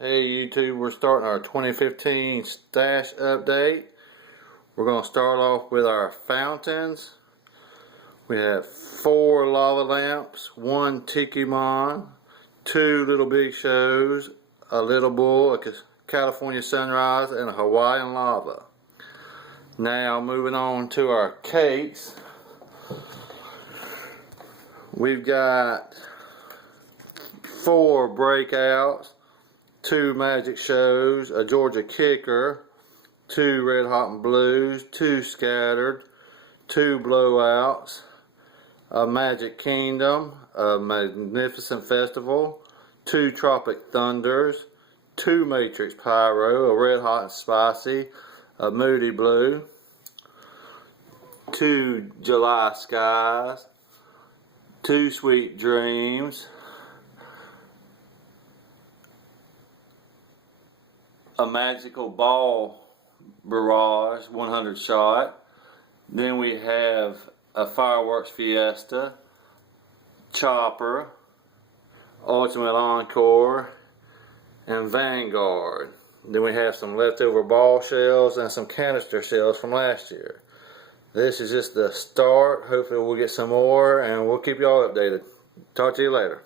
Hey YouTube, we're starting our 2015 stash update. We're going to start off with our fountains. We have 4 lava lamps, 1 tiki mon, 2 little big shows, a little bull, a California sunrise, and a Hawaiian lava. Now moving on to our cakes. We've got 4 breakouts, 2 magic shows, a Georgia kicker, 2 red hot and blues, 2 scattered, 2 blowouts, a magic kingdom, a magnificent festival, 2 tropic thunders, 2 matrix pyro, a red hot and spicy, a moody blue, 2 July skies, 2 sweet dreams, a magical ball barrage 100 shot. Then we have a fireworks fiesta, chopper, ultimate encore, and vanguard. Then we have some leftover ball shells and some canister shells from last year. This is just the start. Hopefully we'll get some more and we'll keep you all updated. Talk to you later.